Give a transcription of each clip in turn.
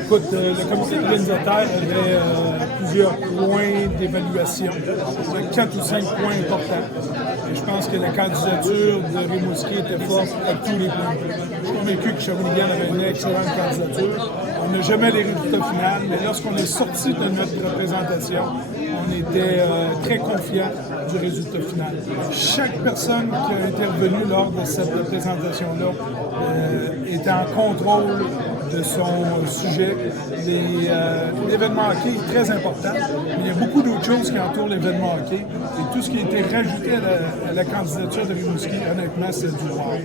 Écoute, le comité organisateur avait plusieurs points d'évaluation, 4 ou 5 points importants. Et je pense que la candidature de Rimouski était forte à tous les points. Je suis convaincu que Shawinigan avait une excellente candidature. On n'a jamais les résultats finaux, mais lorsqu'on est sorti de notre représentation, on était très confiant du résultat final. Chaque personne qui a intervenu lors de cette présentation-là était en contrôle de son sujet. L'événement hockey est très important, mais il y a beaucoup d'autres choses qui entourent l'événement hockey. Et tout ce qui a été rajouté à la candidature de Rimouski, honnêtement, c'est du rare.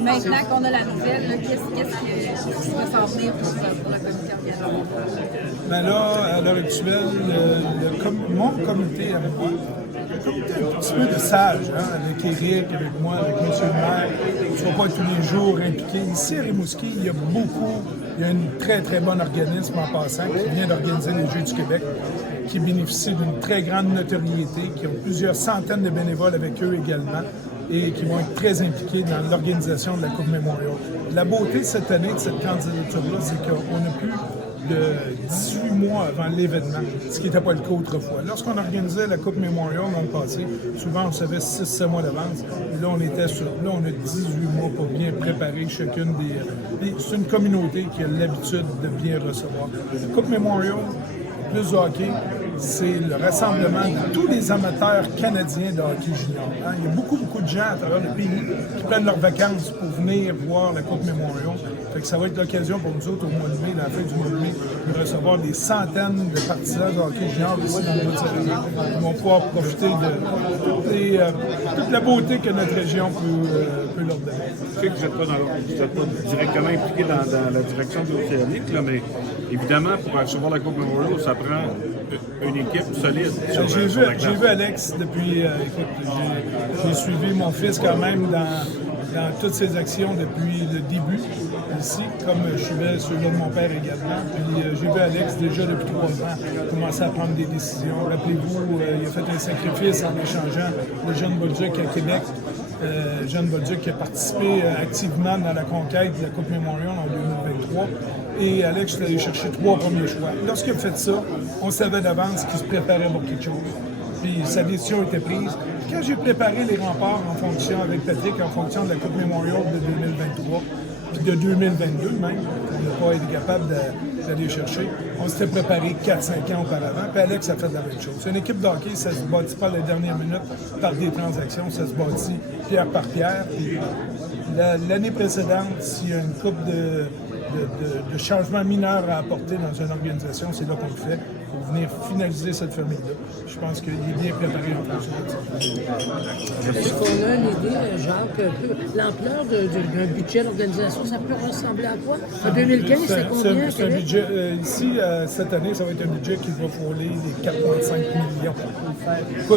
Maintenant qu'on a la nouvelle, qu'est-ce qui va s'en venir pour le comité organisateur? Ben là, à l'heure actuelle, mon comité avec moi, un comité un petit peu de sage, hein, avec Éric, avec moi, avec M. le maire, qui ne sont pas tous les jours impliqués. Ici à Rimouski, il y a un très très bon organisme en passant qui vient d'organiser les Jeux du Québec, qui bénéficie d'une très grande notoriété, qui ont plusieurs centaines de bénévoles avec eux également, et qui vont être très impliqués dans l'organisation de la Coupe Memorial. La beauté cette année de cette candidature-là, c'est qu'on a plus de 18 mois avant l'événement, ce qui n'était pas le cas autrefois. Lorsqu'on organisait la Coupe Memorial dans le passé, souvent on savait 6-7 mois d'avance. Là, on a 18 mois pour bien préparer chacune des... C'est une communauté qui a l'habitude de bien recevoir. La Coupe Memorial, plus de hockey, c'est le rassemblement de tous les amateurs canadiens de hockey junior. Hein? Il y a beaucoup de gens à travers le pays qui prennent leurs vacances pour venir voir la Coupe Memorial. Fait que ça va être l'occasion pour nous autres au mois de mai, à la fin du mois de mai, de recevoir des centaines de partisans de hockey junior ici dans le Haut-Saint-Laurent. Ils vont pouvoir profiter de toute la beauté que notre région peut leur donner. Je sais que vous n'êtes pas directement impliqué dans la direction de l'Océanique, mais évidemment, pour recevoir la Coupe Memorial, ça prend une équipe solide. J'ai vu Alex depuis, écoute, j'ai suivi mon fils quand même dans toutes ses actions depuis le début ici, comme je suivais celui de mon père également. Puis j'ai vu Alex déjà depuis 3 ans commencer à prendre des décisions. Rappelez-vous, il a fait un sacrifice en échangeant le jeune Bolduc à Québec. Jeanne Bolduc qui a participé activement dans la conquête de la Coupe Memorial en 2023. Et Alex est allé chercher 3 premiers choix. Lorsqu'il a fait ça, on savait d'avance qu'il se préparait pour quelque chose. Puis sa décision était prise. Quand j'ai préparé les remparts en fonction, avec Patrick, en fonction de la Coupe Memorial de 2023, puis de 2022 même, on n'a pas été capable d'aller chercher. On s'était préparé 4-5 ans auparavant, puis Alex a fait la même chose. C'est une équipe de hockey, ça ne se bâtit pas les dernières minutes par des transactions, ça se bâtit pierre par pierre. Puis l'année précédente, s'il y a une coupe de changements mineurs à apporter dans une organisation, c'est là qu'on le fait, pour venir finaliser cette famille-là. Je pense qu'il est bien préparé en fonction de ça. Est-ce qu'on a une idée, Jacques, l'ampleur d'un budget d'organisation, ça peut ressembler à quoi? En 2015, c'est combien? C'est un budget, ici, cette année, ça va être un budget qui va frôler les 4,5 millions.